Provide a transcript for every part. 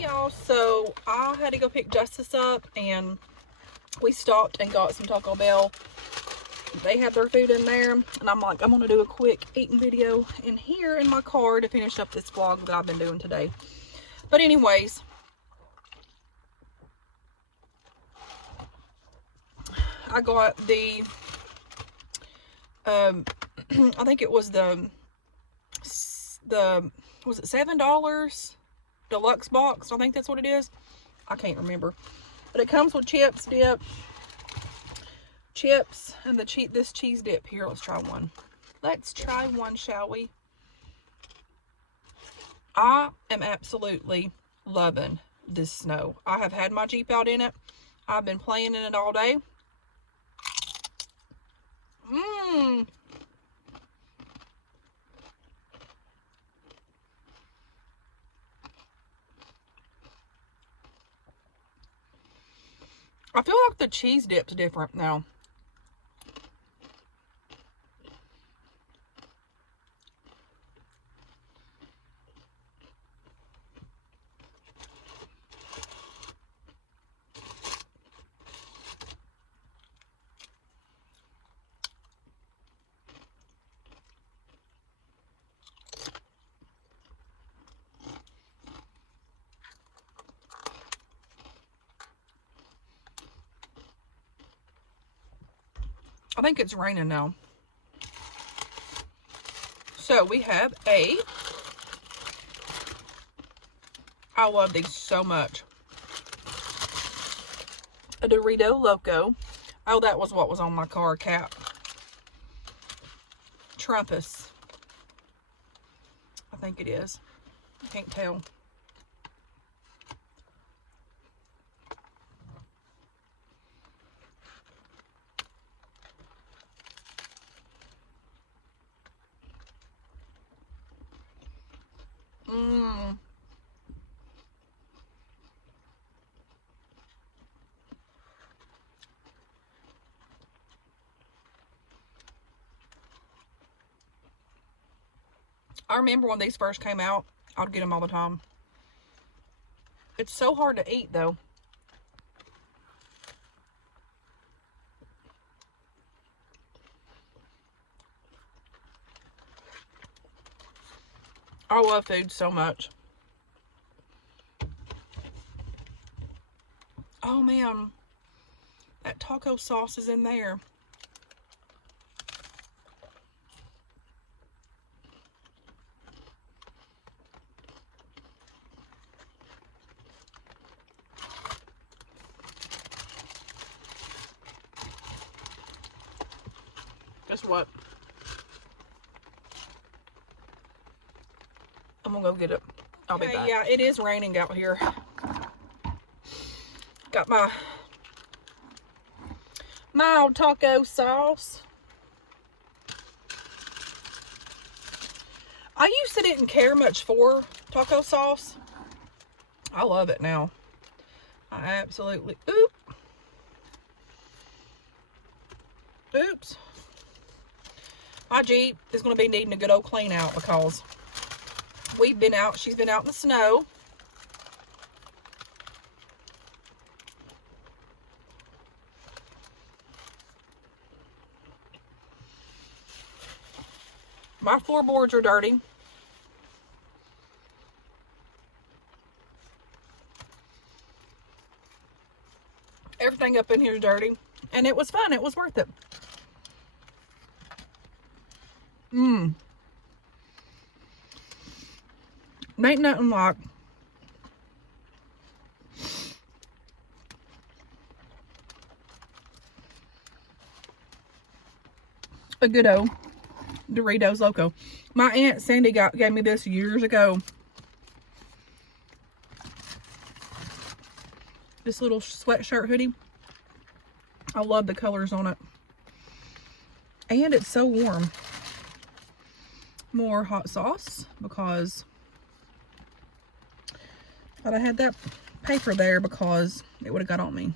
Hey y'all, so I had to go pick Justice up and we stopped and got some Taco Bell. They had their food in there and I'm like, I'm gonna do a quick eating video in here in my car to finish up this vlog that I've been doing today. But anyways, I got the I think it was the was it $7 Deluxe box? I think that's what it is. I can't remember. But it comes with chips, dip, chips, and this cheese dip here. Let's try one. Let's try one, shall we? I am absolutely loving this snow. I have had my Jeep out in it. I've been playing in it all day. I feel like the cheese dip's different now. I think it's raining now. So we have I love these so much. A Dorito Loco. Oh, that was what was on my car cap. Trumpus. I think it is. I can't tell. I remember when these first came out, I'd get them all the time. It's so hard to eat, though. I love food so much. Oh, man. That taco sauce is in there. Guess what? I'm gonna go get it. I'll be back. Yeah, it is raining out here. Got my mild taco sauce. I used to didn't care much for taco sauce. I love it now. I absolutely, oops. My Jeep is going to be needing a good old clean out because we've been out, she's been out in the snow. My floorboards are dirty. Everything up in here is dirty. And it was fun. It was worth it. Ain't nothing like a good old Doritos Loco. My Aunt Sandy gave me this years ago. This little sweatshirt hoodie. I love the colors on it. And it's so warm. More hot sauce because but I had that paper there because it would have got on me.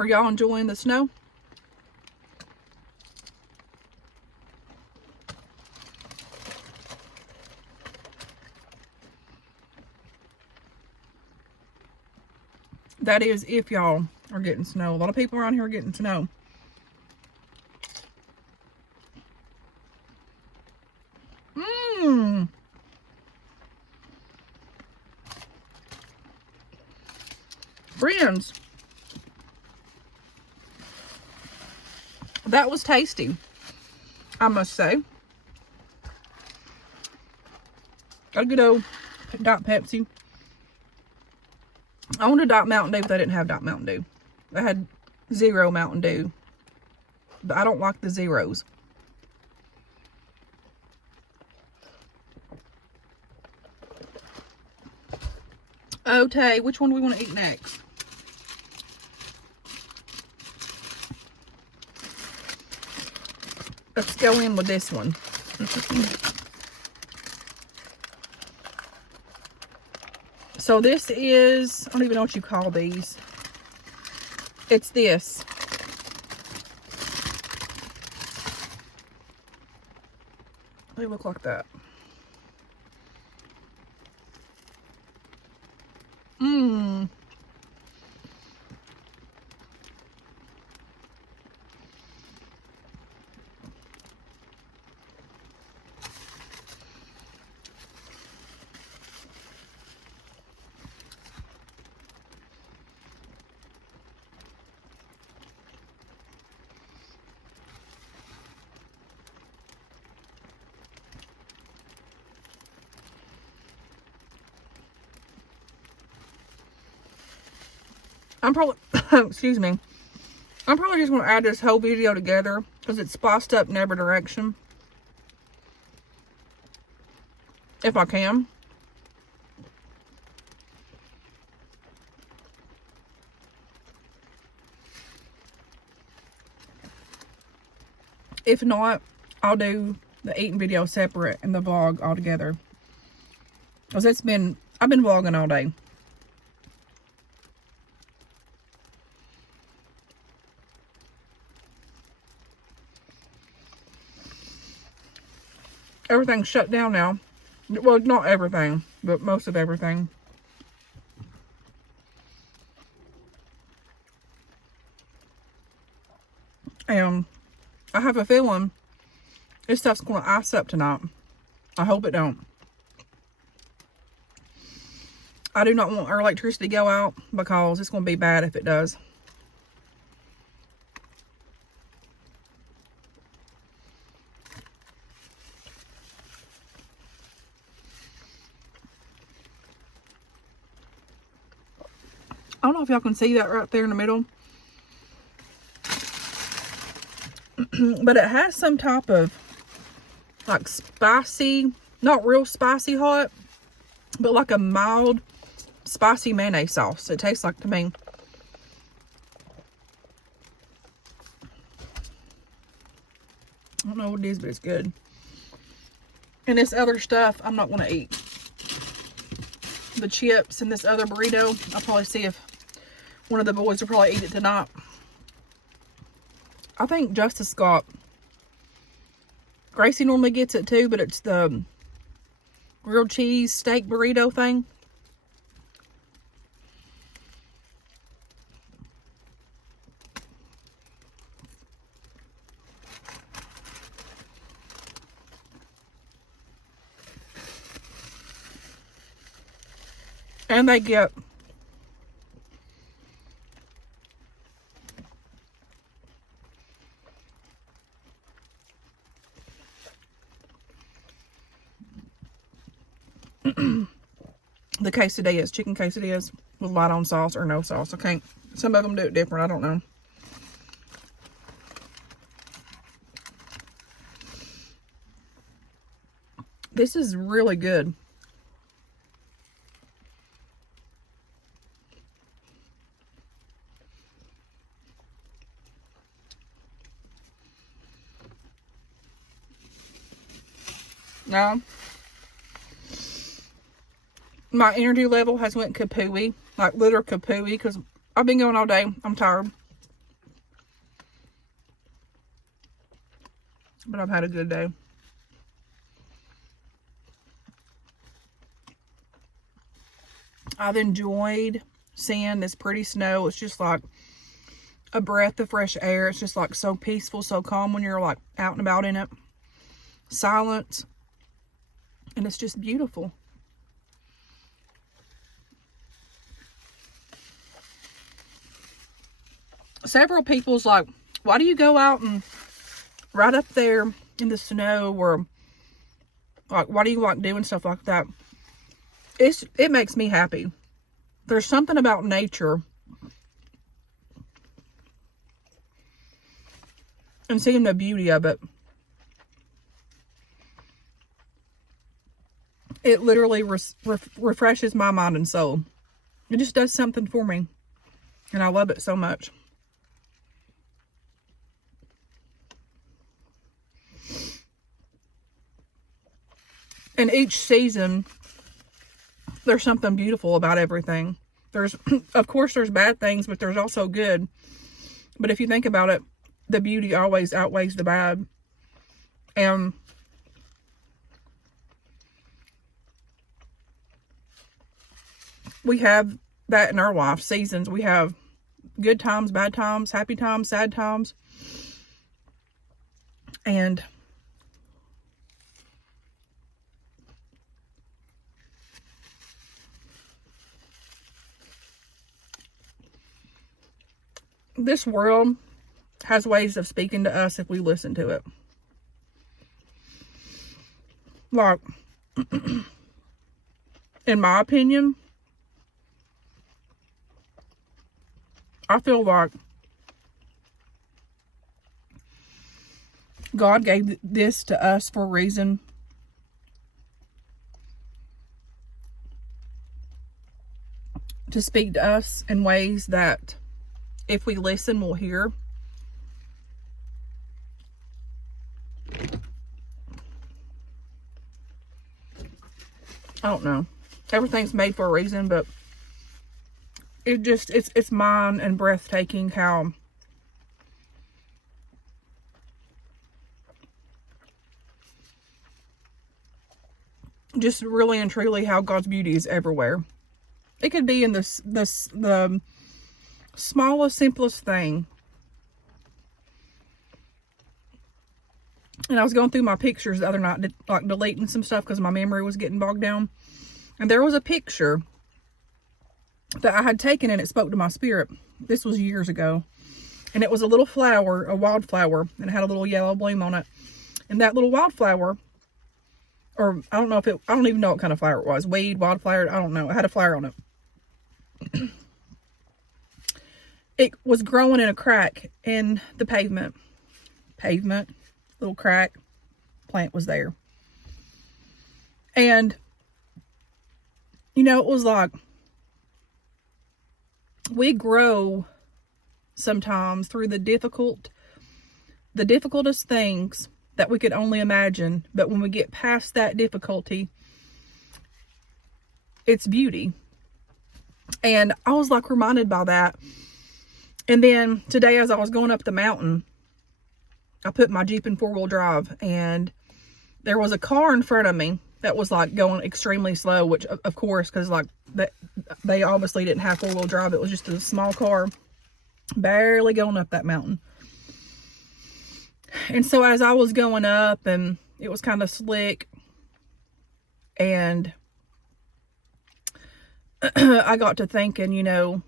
Are y'all enjoying the snow? That is if y'all are getting snow. A lot of people around here are getting snow. Mmm. Friends, that was tasty, I must say. Got a good old Dot Pepsi. I wanted Dot Mountain Dew, but they didn't have Dot Mountain Dew. They had Zero Mountain Dew, but I don't like the zeros. Okay, which one do we want to eat next? Let's go in with this one. So this is, I don't even know what you call these. It's this. They look like that. Mmm. I'm probably, excuse me. I'm probably just going to add this whole video together because it's spliced up in every direction. If I can. If not, I'll do the eating video separate and the vlog all together. Because I've been vlogging all day. Everything's shut down now. Well, not everything, but most of everything. And I have a feeling this stuff's going to ice up tonight. I hope it don't. I do not want our electricity to go out because it's going to be bad if it does. I don't know if y'all can see that right there in the middle. But it has some type of like spicy, not real spicy hot, but like a mild spicy mayonnaise sauce. It tastes like to me. I don't know what it is, but it's good. And this other stuff I'm not going to eat. The chips and this other burrito, I'll probably see if one of the boys will probably eat it tonight. I think Justice got, Gracie normally gets it too, but it's the grilled cheese steak burrito thing. And they get the quesadillas, chicken quesadillas with light on sauce or no sauce. Okay, some of them do it different. I don't know. This is really good. Now, my energy level has went kapooey, like literal kapooey, because I've been going all day. I'm tired. but I've had a good day. I've enjoyed seeing this pretty snow. It's just like a breath of fresh air. It's just like so peaceful, so calm when you're like out and about in it. Silence. And it's just beautiful. Several people's like, why do you go out and right up there in the snow, or like, why do you like doing stuff like that? It makes me happy. There's something about nature and seeing the beauty of it. It literally refreshes my mind and soul. It just does something for me. And I love it so much. And each season, there's something beautiful about everything. There's, of course, there's bad things, but there's also good. But if you think about it, the beauty always outweighs the bad. And we have that in our life, seasons. We have good times, bad times, happy times, sad times. And this world has ways of speaking to us if we listen to it. Like, in my opinion, I feel like God gave this to us for a reason. To speak to us in ways that if we listen, we'll hear. I don't know. Everything's made for a reason, but it's mind and breathtaking how just really and truly how God's beauty is everywhere. It could be in the smallest, simplest thing. And I was going through my pictures the other night, like deleting some stuff because my memory was getting bogged down. And there was a picture that I had taken and it spoke to my spirit. This was years ago. And it was a little flower, a wildflower, and it had a little yellow bloom on it. And that little wildflower, or I don't even know what kind of flower it was. Weed, wildflower, I don't know. It had a flower on it. It was growing in a crack in the pavement. Little crack. Plant was there. And, you know, it was like, we grow sometimes through the difficultest things that we could only imagine. But when we get past that difficulty, it's beauty. And I was like reminded by that. And then today, as I was going up the mountain, I put my Jeep in 4-wheel drive, and there was a car in front of me that was like going extremely slow, which of course, because like they obviously didn't have 4-wheel drive. It was just a small car, barely going up that mountain. And so as I was going up, and it was kind of slick, and I got to thinking, you know,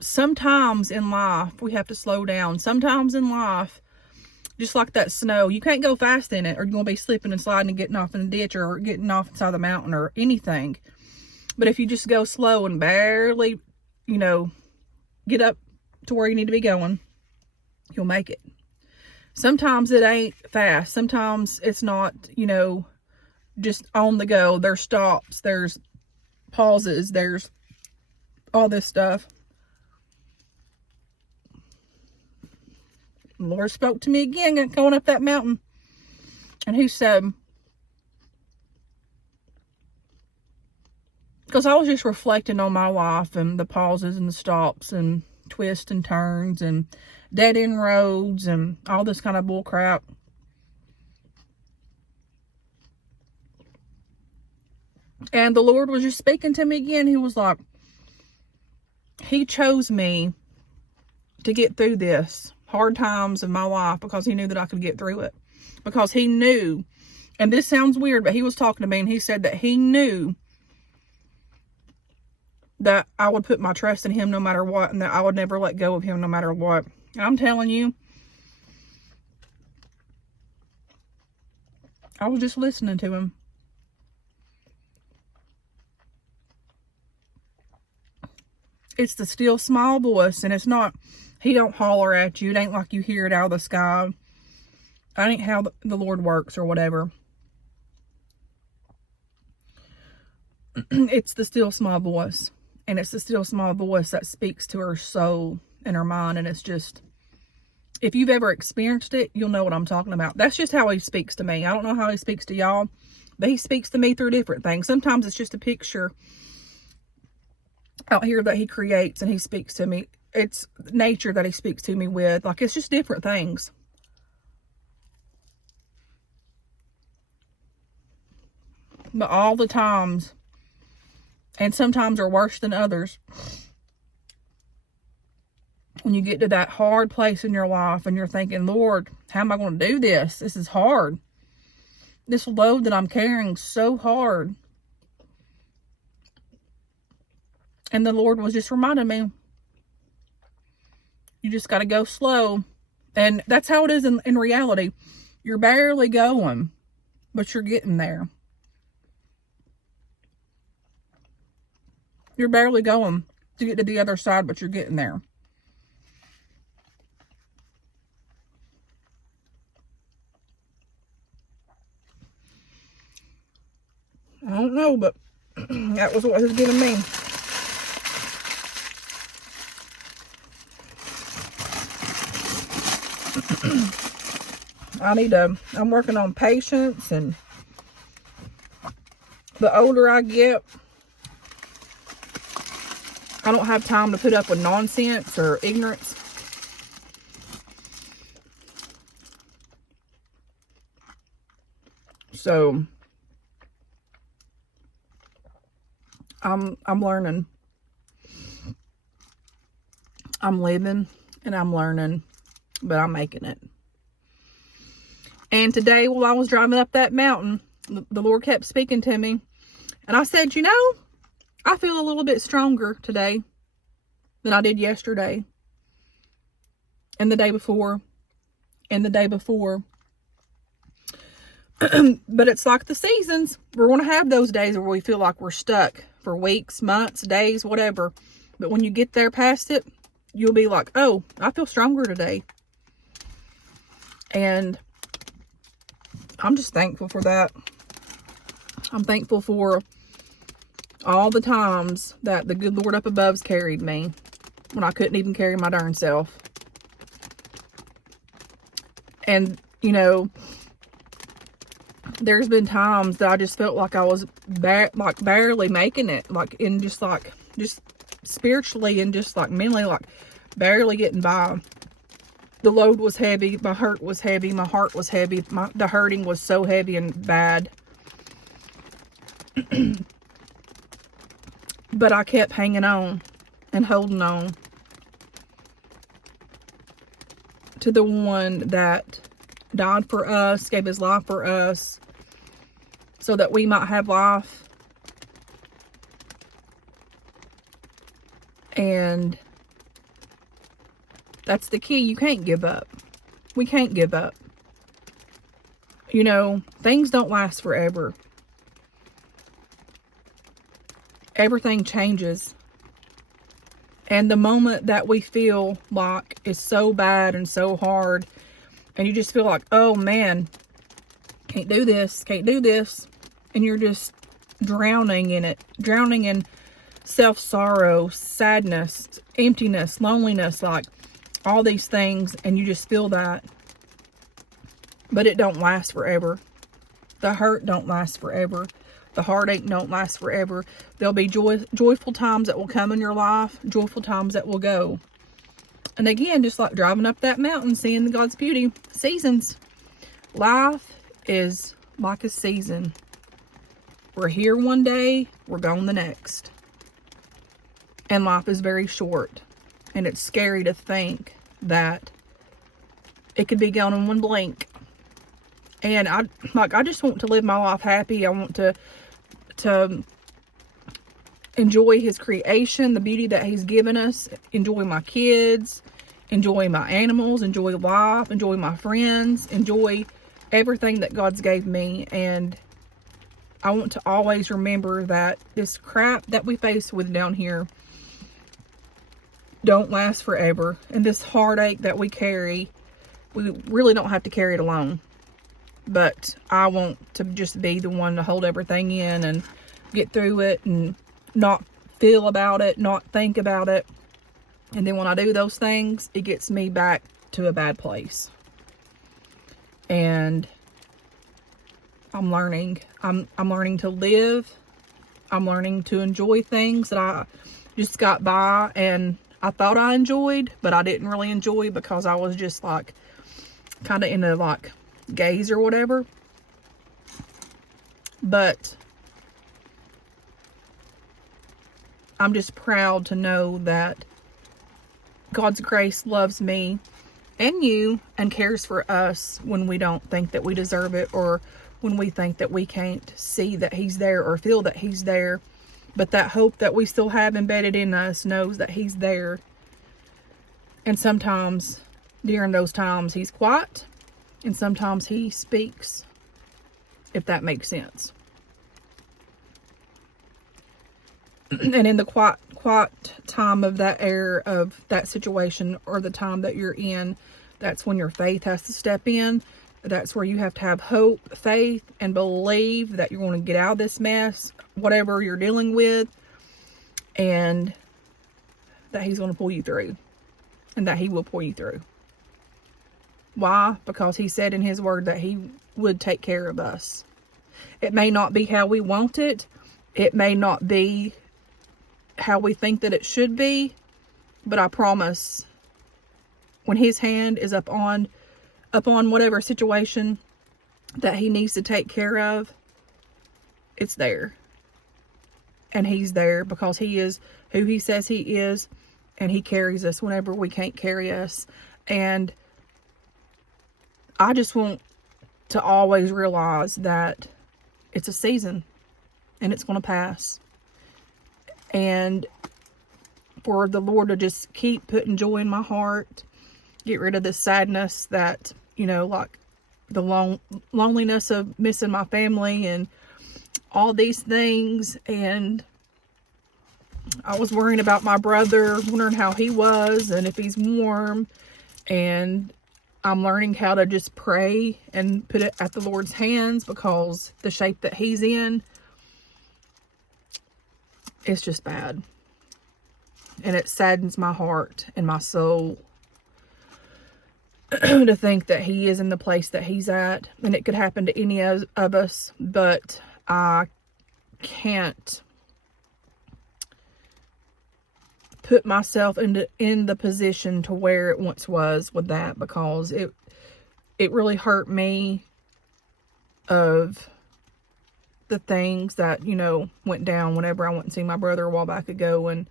sometimes in life we have to slow down. Sometimes in life, just like that snow, you can't go fast in it, or you're going to be slipping and sliding and getting off in a ditch, or getting off inside the mountain, or anything. But if you just go slow and barely, you know, get up to where you need to be going, you'll make it. Sometimes it ain't fast. Sometimes it's not, you know, just on the go. There's stops, there's pauses, there's all this stuff. The Lord spoke to me again going up that mountain. And he said, because I was just reflecting on my life and the pauses and the stops and twists and turns and dead end roads and all this kind of bull crap. And the Lord was just speaking to me again. He was like, he chose me to get through this hard times of my life because he knew that I could get through it. Because he knew, and this sounds weird, but he was talking to me and he said that he knew that I would put my trust in him no matter what, and that I would never let go of him no matter what. And I'm telling you, I was just listening to him. It's the still small voice, and it's not, he don't holler at you. It ain't like you hear it out of the sky. That ain't how the Lord works or whatever. It's the still small voice. And it's the still small voice that speaks to her soul and her mind. And it's just, if you've ever experienced it, you'll know what I'm talking about. That's just how he speaks to me. I don't know how he speaks to y'all, but he speaks to me through different things. Sometimes it's just a picture out here that he creates and he speaks to me. It's nature that he speaks to me with. Like, it's just different things. But all the times, and sometimes are worse than others, when you get to that hard place in your life and you're thinking, Lord, how am I going to do this? This is hard. This load that I'm carrying so hard. And the Lord was just reminding me, you just got to go slow. And that's how it is in reality. You're barely going, but you're getting there. You're barely going to get to the other side, but you're getting there. I don't know, but that was what he was giving me. I'm working on patience, and the older I get, I don't have time to put up with nonsense or ignorance. So I'm learning. I'm living and I'm learning, but I'm making it. And today, while I was driving up that mountain, the Lord kept speaking to me. And I said, you know, I feel a little bit stronger today than I did yesterday. And the day before. And the day before. But it's like the seasons. We're going to have those days where we feel like we're stuck for weeks, months, days, whatever. But when you get there past it, you'll be like, oh, I feel stronger today. And I'm just thankful for that. I'm thankful for all the times that the good Lord up above's carried me when I couldn't even carry my darn self. And, you know, there's been times that I just felt like I was barely making it, like just spiritually and just like mentally, like barely getting by. The load was heavy, my hurt was heavy, my heart was heavy, the hurting was so heavy and bad. But I kept hanging on and holding on to the one that died for us, gave his life for us, so that we might have life. And that's the key. You can't give up. We can't give up. You know, things don't last forever. Everything changes. And the moment that we feel like is so bad and so hard, and you just feel like, oh man, can't do this, and you're just drowning in it, drowning in self-sorrow, sadness, emptiness, loneliness, like all these things, and you just feel that. But it don't last forever. The hurt don't last forever. The heartache don't last forever. There'll be joyful times that will come in your life, joyful times that will go. And again, just like driving up that mountain, seeing God's beauty. Seasons. Life is like a season. We're here one day, we're gone the next. And life is very short. And it's scary to think that it could be gone in one blink. And I just want to live my life happy. I want to enjoy his creation, the beauty that he's given us, enjoy my kids, enjoy my animals, enjoy life, enjoy my friends, enjoy everything that God's gave me. And I want to always remember that this crap that we face with down here don't last forever. And this heartache that we carry, we really don't have to carry it alone. But I want to just be the one to hold everything in and get through it and not feel about it, not think about it. And then when I do those things, it gets me back to a bad place. And I'm learning. I'm learning to live. I'm learning to enjoy things that I just got by and I thought I enjoyed, but I didn't really enjoy because I was just like kind of in a like gaze or whatever. But I'm just proud to know that God's grace loves me and you and cares for us when we don't think that we deserve it, or when we think that we can't see that he's there or feel that he's there. But that hope that we still have embedded in us knows that he's there. And sometimes during those times he's quiet, and sometimes he speaks, if that makes sense. And in the quiet time of that era, of that situation, or the time that you're in, that's when your faith has to step in. That's where you have to have hope, faith, and believe that you're going to get out of this mess, whatever you're dealing with, and that he's going to pull you through, and that he will pull you through. Why? Because he said in his word that he would take care of us. It may not be how we want it. It may not be how we think that it should be, but I promise when his hand is up on whatever situation that he needs to take care of, it's there. And he's there because he is who he says he is, and he carries us whenever we can't carry us. And I just want to always realize that it's a season and it's going to pass. And for the Lord to just keep putting joy in my heart, get rid of the sadness that, like the loneliness of missing my family and all these things. And I was worrying about my brother, wondering how he was and if he's warm. And I'm learning how to just pray and put it at the Lord's hands, because the shape that he's in, it's just bad. And it saddens my heart and my soul to think that he is in the place that he's at. And it could happen to any of us, but I can't put myself in the position to where it once was with that, because it really hurt me of the things that went down whenever I went and see my brother a while back ago. And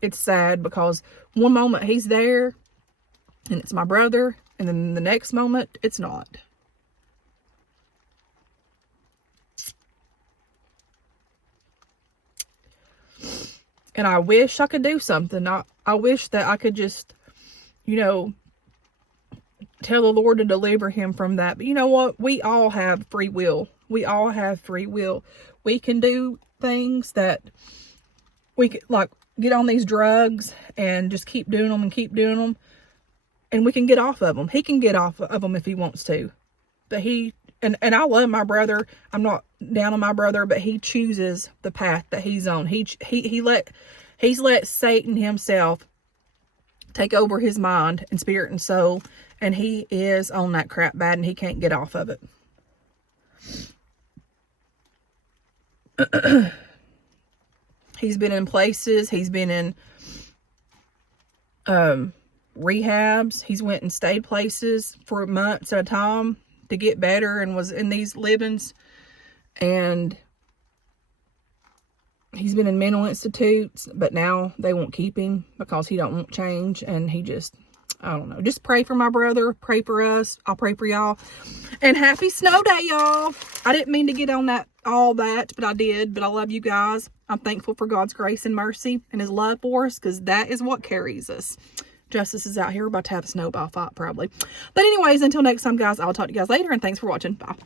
it's sad because one moment he's there and it's my brother, and then the next moment it's not. And I wish I could do something. I wish that I could just, tell the Lord to deliver him from that. But you know what? We all have free will. We all have free will. We can do things that we could, like, get on these drugs and just keep doing them and keep doing them. And we can get off of them. He can get off of them if he wants to. But and I love my brother. I'm not down on my brother, but he chooses the path that he's on. He's let Satan himself take over his mind and spirit and soul, and he is on that crap bad, and he can't get off of it. He's been in places. He's been in rehabs. He's went and stayed places for months at a time to get better, and was in these livings. And he's been in mental institutes, but now they won't keep him because he don't want change. And he just, I don't know. Just pray for my brother. Pray for us. I'll pray for y'all. And happy snow day, y'all. I didn't mean to get on all that, but I did. But I love you guys. I'm thankful for God's grace and mercy and his love for us, because that is what carries us. Justice is out here. We're about to have a snowball fight probably. But anyways, until next time, guys, I'll talk to you guys later, and thanks for watching. Bye.